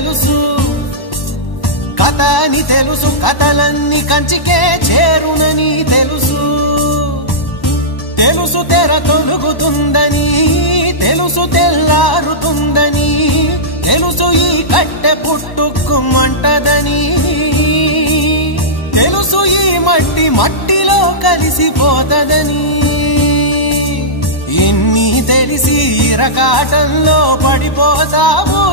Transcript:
తెలుసు, కథ అని తెలుసు, కథలన్నీ కంచికే చేరునని తెలుసు. తెలుసు తెర తొలుగుతుందని, తెలుసు తెల్లారుతుందని, తెలుసు ఈ కట్టె పుట్టుకుమంటదని, తెలుసు ఈ మట్టి మట్టిలో కలిసిపోతదని. ఎన్ని తెలిసి ఇరకాటంలో పడిపోతావో